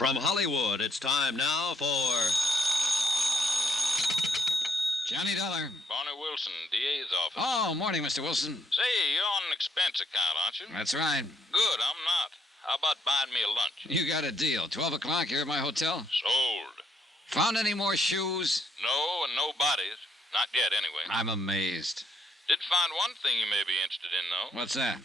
From Hollywood, it's time now for... Johnny Dollar. Barney Wilson, DA's office. Oh, morning, Mr. Wilson. Say, you're on an expense account, aren't you? That's right. Good, I'm not. How about buying me a lunch? You got a deal. 12 o'clock here at my hotel. Sold. Found any more shoes? No, and no bodies. Not yet, anyway. I'm amazed. Did find one thing you may be interested in, though. What's that?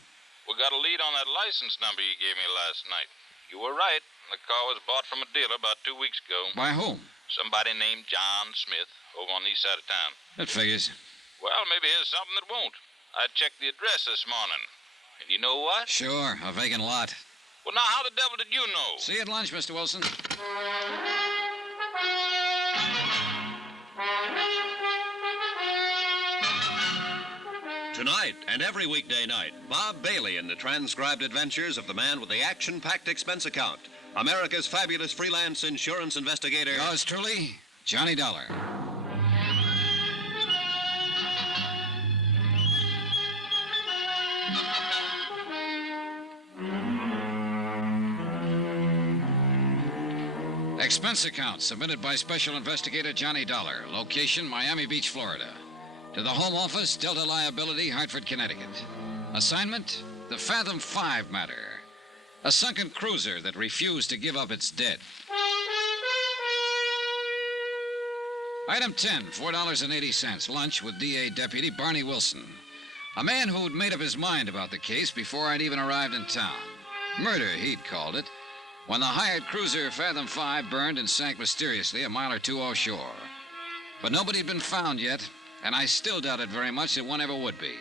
We got a lead on that license number you gave me last night. You were right. The car was bought from a dealer about 2 weeks ago. By whom? Somebody named John Smith over on the east side of town. That figures. Well, maybe here's something that won't. I checked the address this morning. And you know what? Sure, a vacant lot. Well, now, how the devil did you know? See you at lunch, Mr. Wilson. Tonight and every weekday night, Bob Bailey in the transcribed adventures of the man with the action-packed expense account, America's fabulous freelance insurance investigator. Yours truly, Johnny Dollar. Expense account submitted by Special Investigator Johnny Dollar. Location, Miami Beach, Florida. To the Home Office, Delta Liability, Hartford, Connecticut. Assignment, the Fathom 5 matter. A sunken cruiser that refused to give up its dead. Item 10, $4.80. Lunch with DA Deputy Barney Wilson. A man who'd made up his mind about the case before I'd even arrived in town. Murder, he'd called it, when the hired cruiser Fathom 5 burned and sank mysteriously a mile or two offshore. But nobody had been found yet, and I still doubted very much that one ever would be,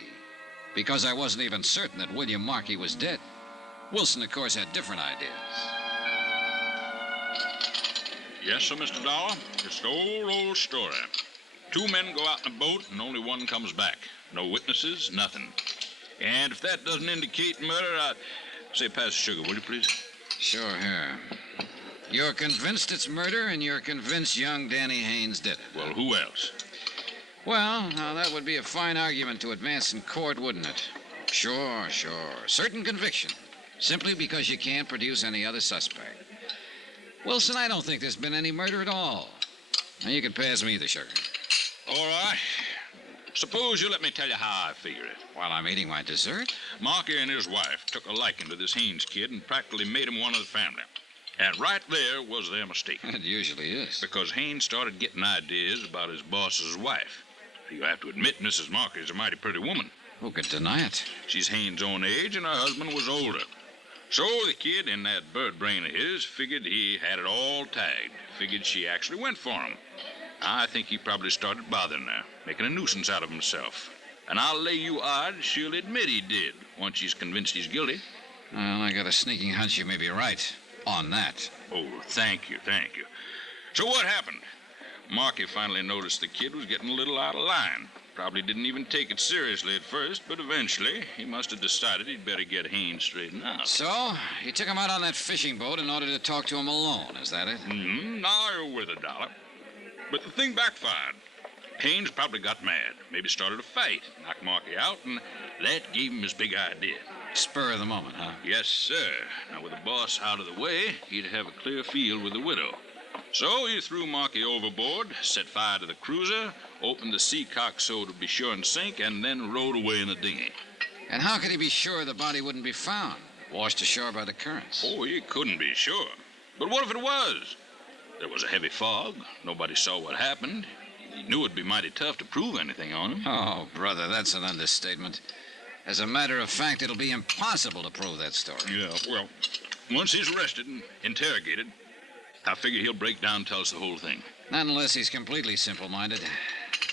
because I wasn't even certain that William Markey was dead. Wilson, of course, had different ideas. Yes, sir, Mr. Dollar. It's the old story. 2 men go out in a boat and only one comes back. No witnesses, nothing. And if that doesn't indicate murder, I'd say pass the sugar, will you, please? Sure, here. You're convinced it's murder, and you're convinced young Danny Haines did it. Well, who else? Well, now that would be a fine argument to advance in court, wouldn't it? Sure. Certain conviction. Simply because you can't produce any other suspect. Wilson, I don't think there's been any murder at all. Now, you can pass me the sugar. All right. Suppose you let me tell you how I figure it. While I'm eating my dessert? Markey and his wife took a liking to this Haines kid and practically made him one of the family. And right there was their mistake. It usually is. Because Haines started getting ideas about his boss's wife. You have to admit Mrs. Markey's a mighty pretty woman. Who could deny it? She's Haines' own age, and her husband was older. So the kid in that bird brain of his figured he had it all tagged. Figured she actually went for him. I think he probably started bothering her, making a nuisance out of himself. And I'll lay you odds she'll admit he did, once she's convinced he's guilty. Well, I got a sneaking hunch you may be right on that. Oh, thank you. So what happened? Markey finally noticed the kid was getting a little out of line. Probably didn't even take it seriously at first, but eventually he must have decided he'd better get Haines straightened out. So, he took him out on that fishing boat in order to talk to him alone, is that it? Now you're with a dollar. But the thing backfired. Haines probably got mad, maybe started a fight, knocked Markey out, and that gave him his big idea. Spur of the moment, huh? Yes, sir. Now, with the boss out of the way, he'd have a clear field with the widow. So he threw Markey overboard, set fire to the cruiser, opened the sea cock so it would be sure and sink, and then rowed away in the dinghy. And how could he be sure the body wouldn't be found? Washed ashore by the currents. Oh, he couldn't be sure. But what if it was? There was a heavy fog. Nobody saw what happened. He knew it'd be mighty tough to prove anything on him. Oh, brother, that's an understatement. As a matter of fact, it'll be impossible to prove that story. Yeah, well, once he's arrested and interrogated, I figure he'll break down and tell us the whole thing. Not unless he's completely simple-minded.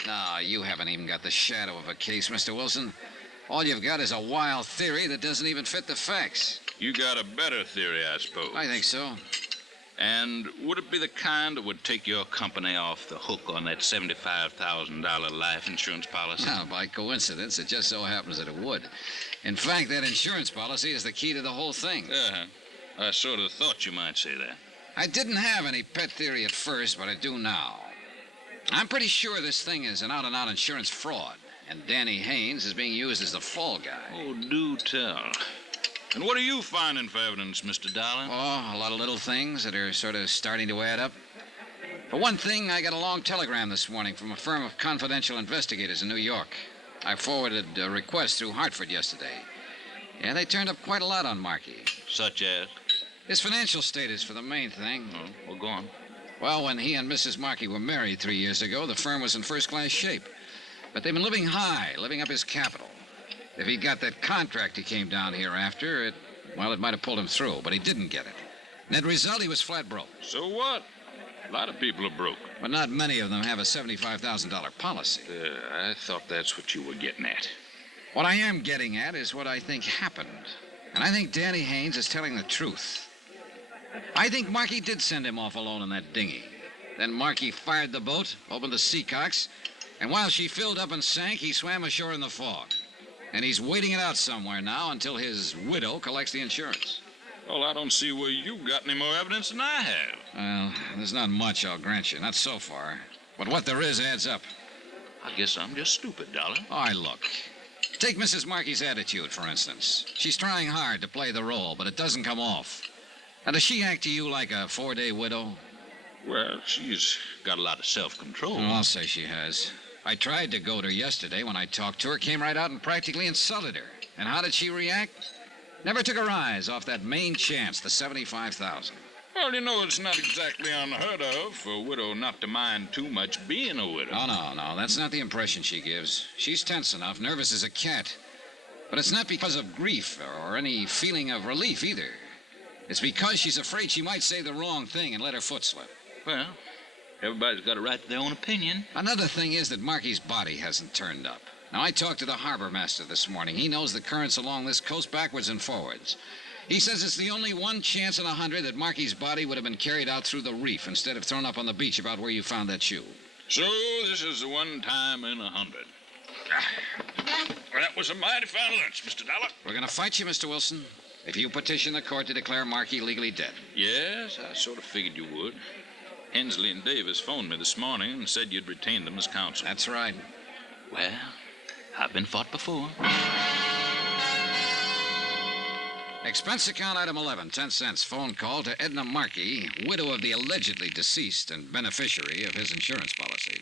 No, you haven't even got the shadow of a case, Mr. Wilson. All you've got is a wild theory that doesn't even fit the facts. You got a better theory, I suppose. I think so. And would it be the kind that would take your company off the hook on that $75,000 life insurance policy? Now, by coincidence, it just so happens that it would. In fact, that insurance policy is the key to the whole thing. I sort of thought you might say that. I didn't have any pet theory at first, but I do now. I'm pretty sure this thing is an out-and-out insurance fraud, and Danny Haines is being used as the fall guy. Oh, do tell. And what are you finding for evidence, Mr. Dollar? Oh, a lot of little things that are sort of starting to add up. For one thing, I got a long telegram this morning from a firm of confidential investigators in New York. I forwarded a request through Hartford yesterday. Yeah, they turned up quite a lot on Markey. Such as? His financial status for the main thing. Oh, well, go on. Well, when he and Mrs. Markey were married 3 years ago, the firm was in first-class shape. But they've been living high, living up his capital. If he'd got that contract he came down here after, it might have pulled him through, but he didn't get it. Net result, he was flat broke. So what? A lot of people are broke. But not many of them have a $75,000 policy. I thought that's what you were getting at. What I am getting at is what I think happened. And I think Danny Haines is telling the truth. I think Markey did send him off alone in that dinghy. Then Markey fired the boat, opened the seacocks, and while she filled up and sank, he swam ashore in the fog. And he's waiting it out somewhere now until his widow collects the insurance. Well, I don't see where you got any more evidence than I have. Well, there's not much, I'll grant you. Not so far. But what there is adds up. I guess I'm just stupid, Dollar. All right, look. Take Mrs. Markey's attitude, for instance. She's trying hard to play the role, but it doesn't come off. Now, does she act to you like a 4-day widow? Well, she's got a lot of self-control. Oh, I'll say she has. I tried to goad her yesterday when I talked to her, came right out and practically insulted her. And how did she react? Never took her eyes off that main chance, the $75,000. Well, you know, it's not exactly unheard of for a widow not to mind too much being a widow. Oh, no, that's not the impression she gives. She's tense enough, nervous as a cat. But it's not because of grief or any feeling of relief either. It's because she's afraid she might say the wrong thing and let her foot slip. Well, everybody's got a right to their own opinion. Another thing is that Markey's body hasn't turned up. Now, I talked to the harbor master this morning. He knows the currents along this coast backwards and forwards. He says it's the only one chance in 100 that Markey's body would have been carried out through the reef instead of thrown up on the beach about where you found that shoe. So this is the one time in 100. That was a mighty fine lunch, Mr. Dollar. We're going to fight you, Mr. Wilson, if you petition the court to declare Markey legally dead. Yes, I sort of figured you would. Hensley and Davis phoned me this morning and said you'd retained them as counsel. That's right. Well, I've been fought before. Expense account item 11, 10 cents. Phone call to Edna Markey, widow of the allegedly deceased and beneficiary of his insurance policy.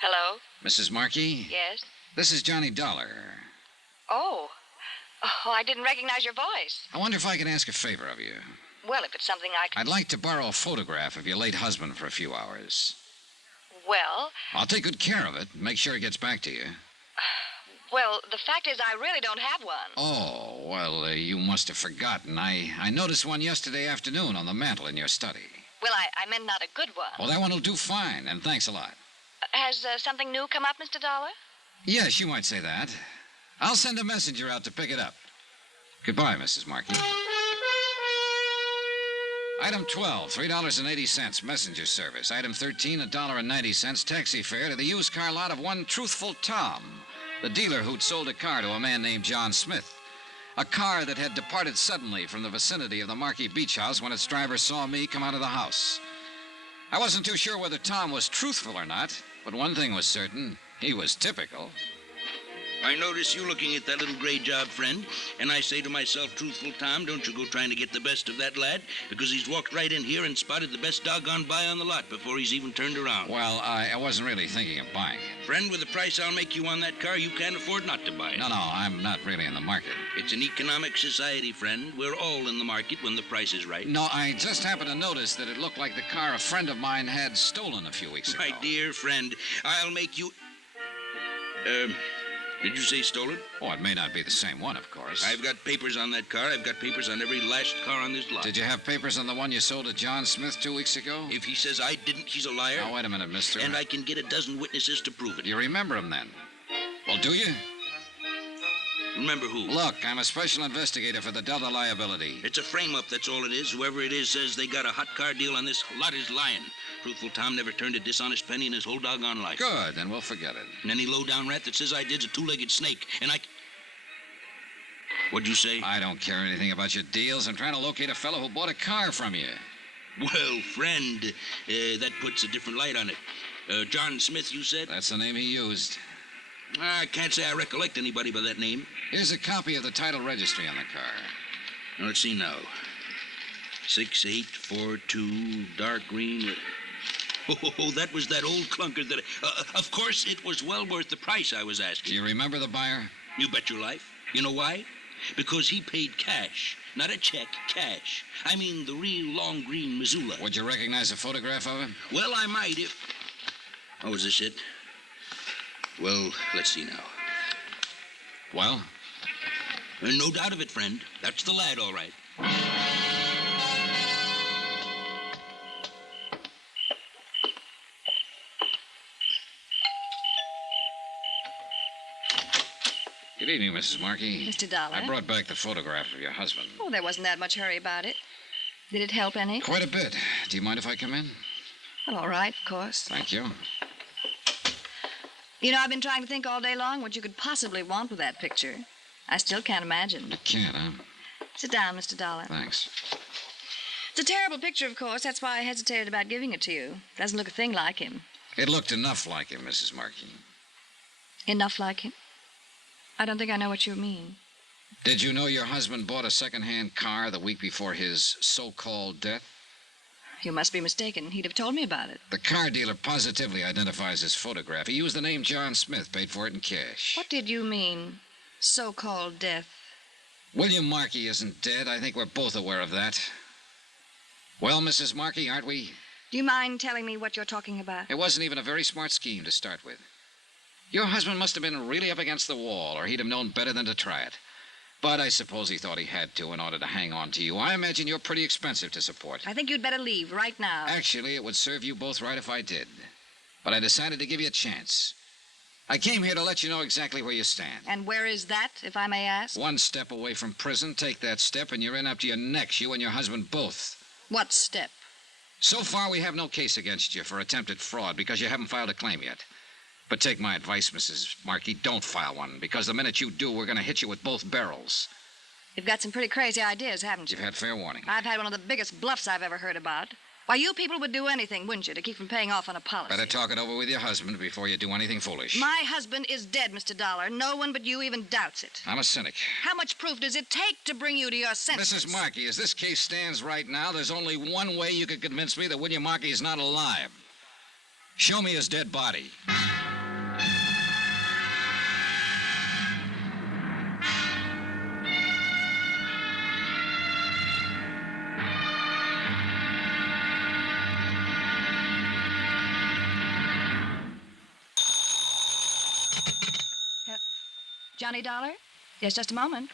Hello? Mrs. Markey? Yes? This is Johnny Dollar. Oh, I didn't recognize your voice. I wonder if I could ask a favor of you. Well, if it's something I can... I'd like to borrow a photograph of your late husband for a few hours. Well... I'll take good care of it and make sure it gets back to you. Well, the fact is I really don't have one. Oh, well, you must have forgotten. I noticed one yesterday afternoon on the mantel in your study. Well, I meant not a good one. Well, that one will do fine, and thanks a lot. Has something new come up, Mr. Dollar? Yes, you might say that. I'll send a messenger out to pick it up. Goodbye, Mrs. Markey. Item 12, $3.80, messenger service. Item 13, $1.90, taxi fare to the used car lot of one Truthful Tom, the dealer who'd sold a car to a man named John Smith. A car that had departed suddenly from the vicinity of the Markey Beach House when its driver saw me come out of the house. I wasn't too sure whether Tom was truthful or not, but one thing was certain. He was typical. I notice you looking at that little gray job, friend, and I say to myself, Truthful Tom, don't you go trying to get the best of that lad, because he's walked right in here and spotted the best doggone buy on the lot before he's even turned around. Well, I wasn't really thinking of buying it. Friend, with the price I'll make you on that car, you can't afford not to buy it. No, I'm not really in the market. It's an economic society, friend. We're all in the market when the price is right. No, I just happened to notice that it looked like the car a friend of mine had stolen a few weeks ago. My dear friend, I'll make you... Did you say stolen? Oh, it may not be the same one, of course. I've got papers on that car. I've got papers on every last car on this lot. Did you have papers on the one you sold to John Smith 2 weeks ago? If he says I didn't, he's a liar. Now, wait a minute, mister. And I can get a dozen witnesses to prove it. You remember him, then? Well, do you? Remember who? Look, I'm a special investigator for the Delta Liability. It's a frame-up, that's all it is. Whoever it is says they got a hot car deal on this lot is lying. Truthful Tom never turned a dishonest penny in his whole doggone life. Good, then we'll forget it. And any low-down rat that says I did's a two-legged snake, and I... What'd you say? I don't care anything about your deals. I'm trying to locate a fellow who bought a car from you. Well, friend, that puts a different light on it. John Smith, you said? That's the name he used. I can't say I recollect anybody by that name. Here's a copy of the title registry on the car. Now, let's see now. 6842, dark green. Oh, that was that old clunker that... of course, it was well worth the price I was asking. Do you remember the buyer? You bet your life. You know why? Because he paid cash. Not a check, cash. I mean the real long green Missoula. Would you recognize a photograph of him? Well, I might if... Oh, is this it? Well, let's see now. Well? No doubt of it, friend. That's the lad, all right. Good evening, Mrs. Markey. Mr. Dollar. I brought back the photograph of your husband. Oh, there wasn't that much hurry about it. Did it help any? Quite a bit. Do you mind if I come in? Well, all right, of course. Thank you. You know, I've been trying to think all day long what you could possibly want with that picture. I still can't imagine. You can't, huh? Sit down, Mr. Dollar. Thanks. It's a terrible picture, of course. That's why I hesitated about giving it to you. Doesn't look a thing like him. It looked enough like him, Mrs. Markey. Enough like him? I don't think I know what you mean. Did you know your husband bought a second-hand car the week before his so-called death? You must be mistaken. He'd have told me about it. The car dealer positively identifies his photograph. He used the name John Smith, paid for it in cash. What did you mean, so-called death? William Markey isn't dead. I think we're both aware of that. Well, Mrs. Markey, aren't we? Do you mind telling me what you're talking about? It wasn't even a very smart scheme to start with. Your husband must have been really up against the wall, or he'd have known better than to try it. But I suppose he thought he had to in order to hang on to you. I imagine you're pretty expensive to support. I think you'd better leave right now. Actually, it would serve you both right if I did. But I decided to give you a chance. I came here to let you know exactly where you stand. And where is that, if I may ask? One step away from prison. Take that step, and you're in up to your necks, you and your husband both. What step? So far, we have no case against you for attempted fraud because you haven't filed a claim yet. But take my advice, Mrs. Markey, don't file one, because the minute you do, we're going to hit you with both barrels. You've got some pretty crazy ideas, haven't you? You've had fair warning. I've had one of the biggest bluffs I've ever heard about. Why, you people would do anything, wouldn't you, to keep from paying off on a policy? Better talk it over with your husband before you do anything foolish. My husband is dead, Mr. Dollar. No one but you even doubts it. I'm a cynic. How much proof does it take to bring you to your senses? Mrs. Markey, as this case stands right now, there's only one way you could convince me that William Markey is not alive. Show me his dead body. Johnny Dollar? Yes, just a moment.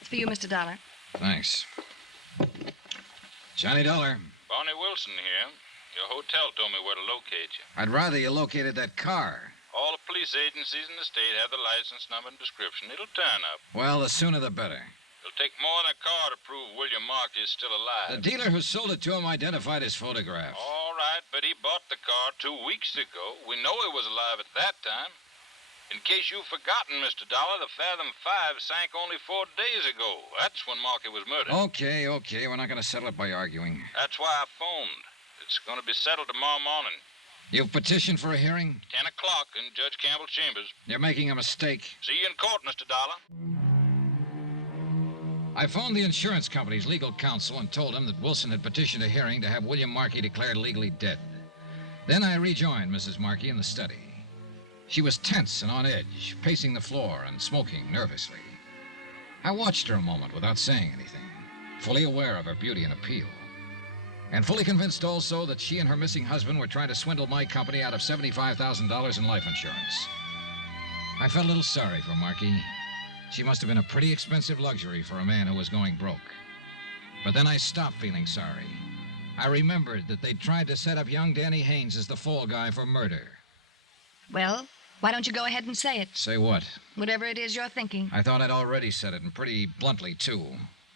It's for you, Mr. Dollar. Thanks. Johnny Dollar. Barney Wilson here. Your hotel told me where to locate you. I'd rather you located that car. All the police agencies in the state have the license number and description. It'll turn up. Well, the sooner the better. It'll take more than a car to prove William Markey is still alive. The dealer who sold it to him identified his photograph. All right, but he bought the car 2 weeks ago. We know he was alive at that time. In case you've forgotten, Mr. Dollar, the Fathom 5 sank only 4 days ago. That's when Markey was murdered. Okay. We're not going to settle it by arguing. That's why I phoned. It's going to be settled tomorrow morning. You've petitioned for a hearing? 10 o'clock in Judge Campbell's chambers. You're making a mistake. See you in court, Mr. Dollar. I phoned the insurance company's legal counsel and told him that Wilson had petitioned a hearing to have William Markey declared legally dead. Then I rejoined Mrs. Markey in the study. She was tense and on edge, pacing the floor and smoking nervously. I watched her a moment without saying anything, fully aware of her beauty and appeal, and fully convinced also that she and her missing husband were trying to swindle my company out of $75,000 in life insurance. I felt a little sorry for Markey. She must have been a pretty expensive luxury for a man who was going broke. But then I stopped feeling sorry. I remembered that they'd tried to set up young Danny Haines as the fall guy for murder. Well, why don't you go ahead and say it? Say what? Whatever it is you're thinking. I thought I'd already said it, and pretty bluntly, too.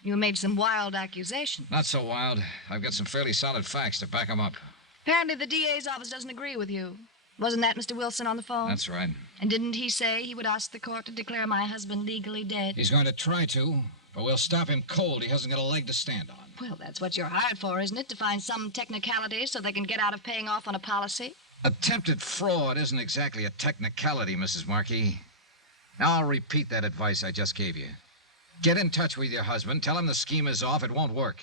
You made some wild accusations. Not so wild. I've got some fairly solid facts to back them up. Apparently the DA's office doesn't agree with you. Wasn't that Mr. Wilson on the phone? That's right. And didn't he say he would ask the court to declare my husband legally dead? He's going to try to, but we'll stop him cold. He hasn't got a leg to stand on. Well, that's what you're hired for, isn't it? To find some technicality so they can get out of paying off on a policy? Attempted fraud isn't exactly a technicality, Mrs. Markey. Now, I'll repeat that advice I just gave you. Get in touch with your husband, tell him the scheme is off, it won't work.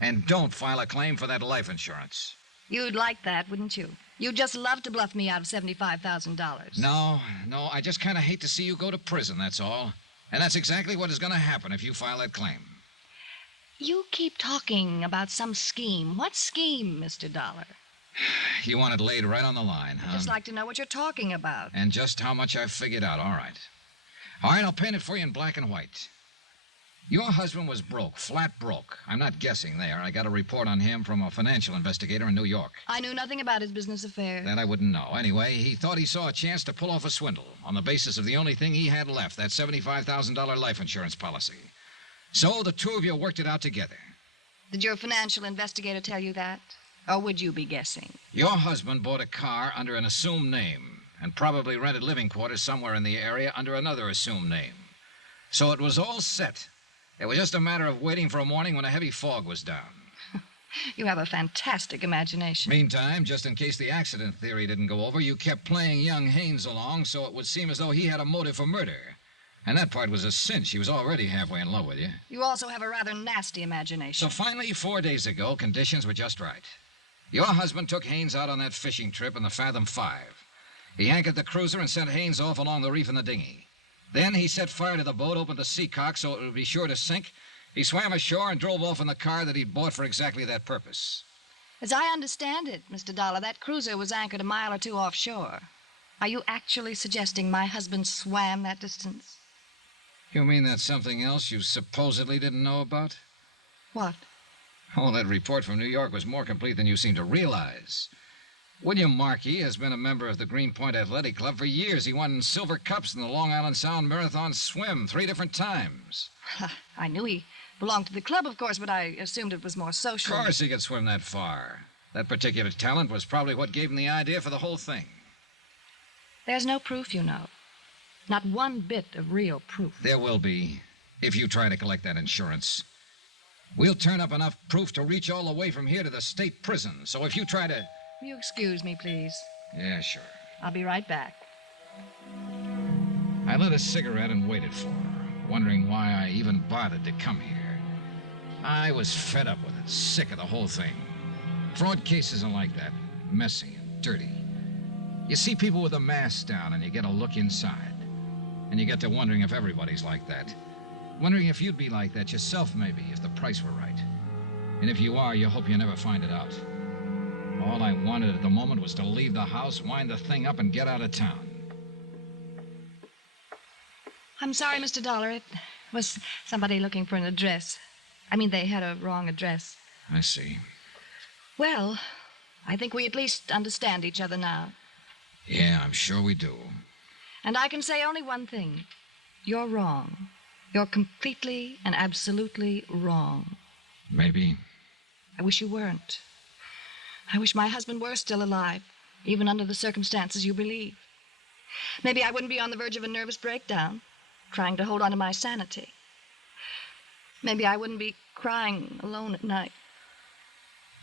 And don't file a claim for that life insurance. You'd like that, wouldn't you? You'd just love to bluff me out of $75,000. No, I just kind of hate to see you go to prison, that's all. And that's exactly what is going to happen if you file that claim. You keep talking about some scheme. What scheme, Mr. Dollar? You want it laid right on the line, huh? I'd just like to know what you're talking about. And just how much I've figured out, all right. All right, I'll paint it for you in black and white. Your husband was broke, flat broke. I'm not guessing there. I got a report on him from a financial investigator in New York. I knew nothing about his business affairs. That I wouldn't know. Anyway, he thought he saw a chance to pull off a swindle on the basis of the only thing he had left, that $75,000 life insurance policy. So the two of you worked it out together. Did your financial investigator tell you that? Or would you be guessing? Your husband bought a car under an assumed name and probably rented living quarters somewhere in the area under another assumed name. So it was all set. It was just a matter of waiting for a morning when a heavy fog was down. You have a fantastic imagination. Meantime, just in case the accident theory didn't go over, you kept playing young Haines along so it would seem as though he had a motive for murder. And that part was a cinch. He was already halfway in love with you. You also have a rather nasty imagination. So finally, 4 days ago, conditions were just right. Your husband took Haines out on that fishing trip in the Fathom 5. He anchored the cruiser and sent Haines off along the reef in the dinghy. Then he set fire to the boat, opened the seacock so it would be sure to sink. He swam ashore and drove off in the car that he'd bought for exactly that purpose. As I understand it, Mr. Dollar, that cruiser was anchored a mile or two offshore. Are you actually suggesting my husband swam that distance? You mean that's something else you supposedly didn't know about? What? Oh, that report from New York was more complete than you seem to realize. William Markey has been a member of the Greenpoint Athletic Club for years. He won silver cups in the Long Island Sound Marathon Swim 3 different times. I knew he belonged to the club, of course, but I assumed it was more social. Of course he could swim that far. That particular talent was probably what gave him the idea for the whole thing. There's no proof, you know. Not one bit of real proof. There will be, if you try to collect that insurance. We'll turn up enough proof to reach all the way from here to the state prison. So if you try to... Will you excuse me, please? Yeah, sure. I'll be right back. I lit a cigarette and waited for her, wondering why I even bothered to come here. I was fed up with it, sick of the whole thing. Fraud cases are like that, messy and dirty. You see people with a mask down and you get a look inside. And you get to wondering if everybody's like that. Wondering if you'd be like that yourself, maybe, if the price were right. And if you are, you hope you never find it out. All I wanted at the moment was to leave the house, wind the thing up, and get out of town. I'm sorry, Mr. Dollar. It was somebody looking for an address. I mean, they had a wrong address. I see. Well, I think we at least understand each other now. Yeah, I'm sure we do. And I can say only one thing. You're wrong. You're completely and absolutely wrong. Maybe. I wish you weren't. I wish my husband were still alive, even under the circumstances you believe. Maybe I wouldn't be on the verge of a nervous breakdown, trying to hold on to my sanity. Maybe I wouldn't be crying alone at night.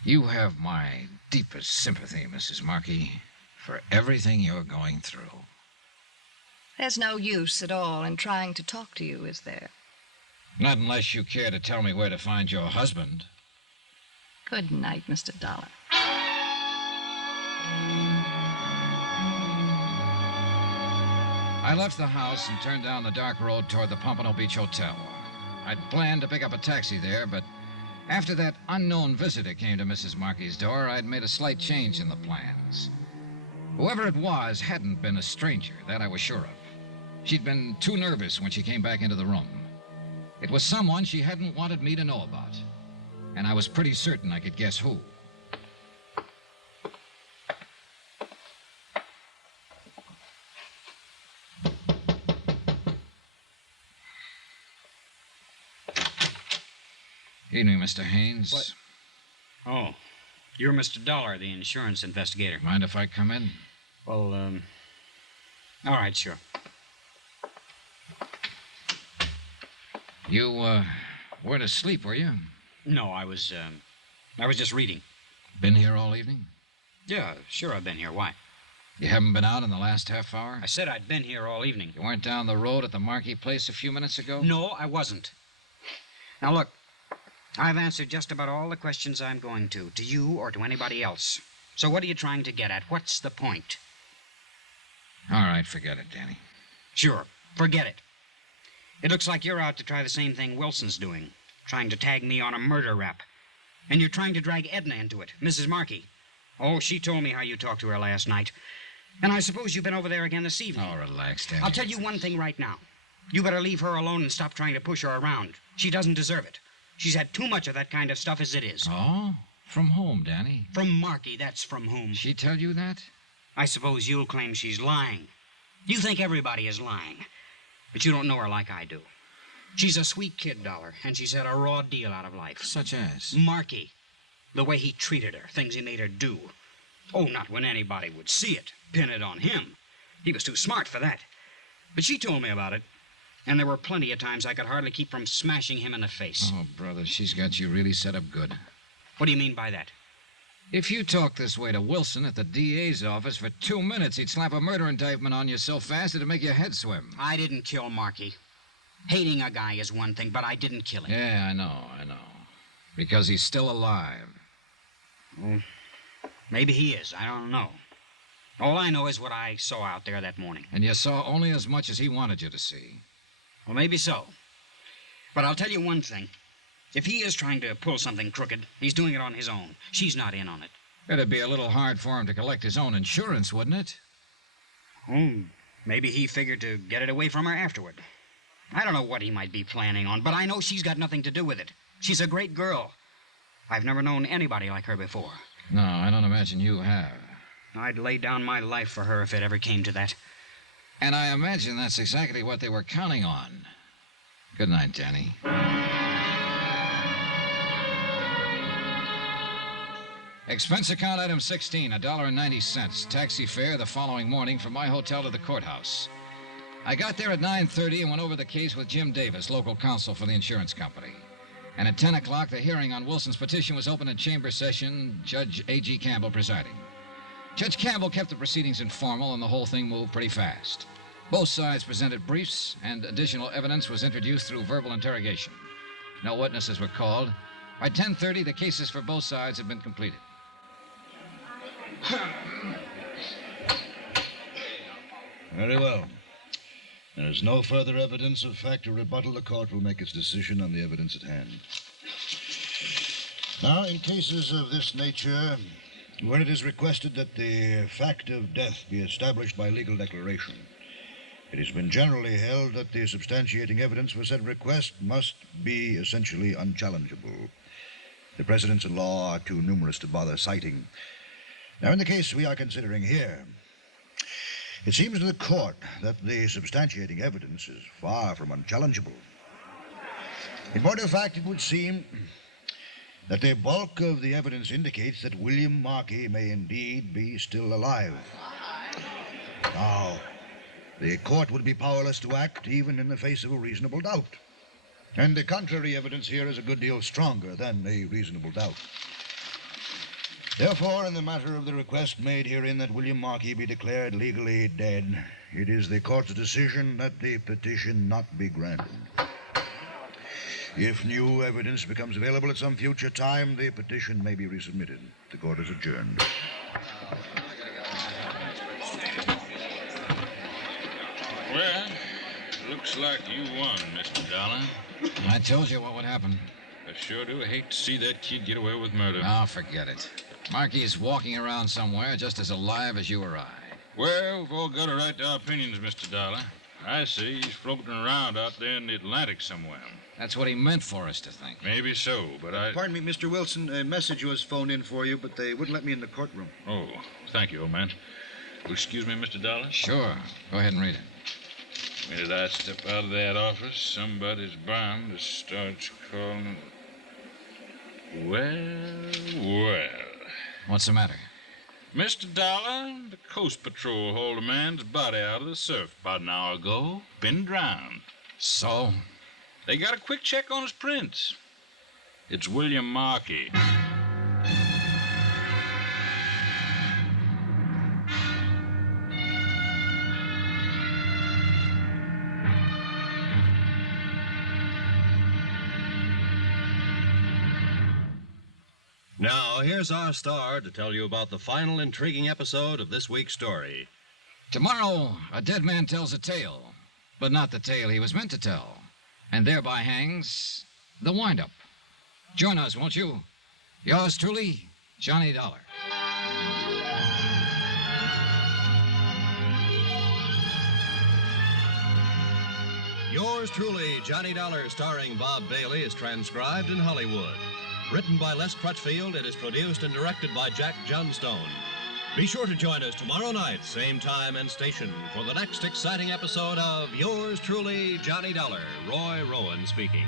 You have my deepest sympathy, Mrs. Markey, for everything you're going through. There's no use at all in trying to talk to you, is there? Not unless you care to tell me where to find your husband. Good night, Mr. Dollar. I left the house and turned down the dark road toward the Pompano Beach Hotel. I'd planned to pick up a taxi there, but after that unknown visitor came to Mrs. Markey's door, I'd made a slight change in the plans. Whoever it was hadn't been a stranger, that I was sure of. She'd been too nervous when she came back into the room. It was someone she hadn't wanted me to know about, and I was pretty certain I could guess who. Evening, Mr. Haines. What? Oh, you're Mr. Dollar, the insurance investigator. Mind if I come in? Well, all right, sure. You, weren't asleep, were you? No, I was just reading. Been here all evening? Yeah, sure, I've been here. Why? You haven't been out in the last half hour? I said I'd been here all evening. You weren't down the road at the Marquis place a few minutes ago? No, I wasn't. Now, look, I've answered just about all the questions I'm going to you or to anybody else. So what are you trying to get at? What's the point? All right, forget it, Danny. Sure, forget it. It looks like you're out to try the same thing Wilson's doing, trying to tag me on a murder rap. And you're trying to drag Edna into it, Mrs. Markey. Oh, she told me how you talked to her last night. And I suppose you've been over there again this evening. Oh, relax, Danny. I'll tell you one thing right now. You better leave her alone and stop trying to push her around. She doesn't deserve it. She's had too much of that kind of stuff as it is. Oh? From whom, Danny? From Markey, that's from whom. She tell you that? I suppose you'll claim she's lying. You think everybody is lying. But you don't know her like I do. She's a sweet kid, Dollar, and she's had a raw deal out of life. Such as? Markey. The way he treated her, things he made her do. Oh, not when anybody would see it. Pin it on him. He was too smart for that. But she told me about it. And there were plenty of times I could hardly keep from smashing him in the face. Oh, brother, she's got you really set up good. What do you mean by that? If you talk this way to Wilson at the DA's office for 2 minutes, he'd slap a murder indictment on you so fast it'd make your head swim. I didn't kill Markey. Hating a guy is one thing, but I didn't kill him. Yeah, I know. Because he's still alive. Well, maybe he is. I don't know. All I know is what I saw out there that morning. And you saw only as much as he wanted you to see. Well, maybe so. But I'll tell you one thing. If he is trying to pull something crooked, he's doing it on his own. She's not in on it. It'd be a little hard for him to collect his own insurance, wouldn't it? Oh, maybe he figured to get it away from her afterward. I don't know what he might be planning on, but I know she's got nothing to do with it. She's a great girl. I've never known anybody like her before. No, I don't imagine you have. I'd lay down my life for her if it ever came to that. And I imagine that's exactly what they were counting on. Good night, Danny. Expense account item 16, $1.90. Taxi fare the following morning from my hotel to the courthouse. I got there at 9:30 and went over the case with Jim Davis, local counsel for the insurance company. And at 10 o'clock, the hearing on Wilson's petition was opened in chamber session, Judge A.G. Campbell presiding. Judge Campbell kept the proceedings informal, and the whole thing moved pretty fast. Both sides presented briefs, and additional evidence was introduced through verbal interrogation. No witnesses were called. By 10:30, the cases for both sides had been completed. Very well. There is no further evidence of fact or rebuttal. The court will make its decision on the evidence at hand. Now, in cases of this nature, where it is requested that the fact of death be established by legal declaration, it has been generally held that the substantiating evidence for said request must be essentially unchallengeable. The precedents in law are too numerous to bother citing. Now, in the case we are considering here, it seems to the court that the substantiating evidence is far from unchallengeable. In point of fact, it would seem that the bulk of the evidence indicates that William Markey may indeed be still alive. Now, the court would be powerless to act even in the face of a reasonable doubt. And the contrary evidence here is a good deal stronger than a reasonable doubt. Therefore, in the matter of the request made herein that William Markey be declared legally dead, it is the court's decision that the petition not be granted. If new evidence becomes available at some future time, the petition may be resubmitted. The court is adjourned. Well, looks like you won, Mr. Dollar. I told you what would happen. I sure do hate to see that kid get away with murder. Oh, forget it. Markey is walking around somewhere just as alive as you or I. Well, we've all got a right to our opinions, Mr. Dollar. I say he's floating around out there in the Atlantic somewhere. That's what he meant for us to think. Maybe so, but Pardon me, Mr. Wilson. A message was phoned in for you, but they wouldn't let me in the courtroom. Oh, thank you, old man. Will you excuse me, Mr. Dollar? Sure. Go ahead and read it. The minute I step out of that office, somebody's bound to start calling. Well. What's the matter? Mr. Dollar, the Coast Patrol hauled a man's body out of the surf about an hour ago. Been drowned. So? They got a quick check on his prints. It's William Markey. Now, here's our star to tell you about the final intriguing episode of this week's story. Tomorrow, a dead man tells a tale, but not the tale he was meant to tell, and thereby hangs the wind-up. Join us, won't you? Yours truly, Johnny Dollar. Yours truly, Johnny Dollar, starring Bob Bailey, is transcribed in Hollywood. Written by Les Crutchfield, it is produced and directed by Jack Johnstone. Be sure to join us tomorrow night, same time and station, for the next exciting episode of Yours truly, Johnny Dollar. Roy Rowan speaking.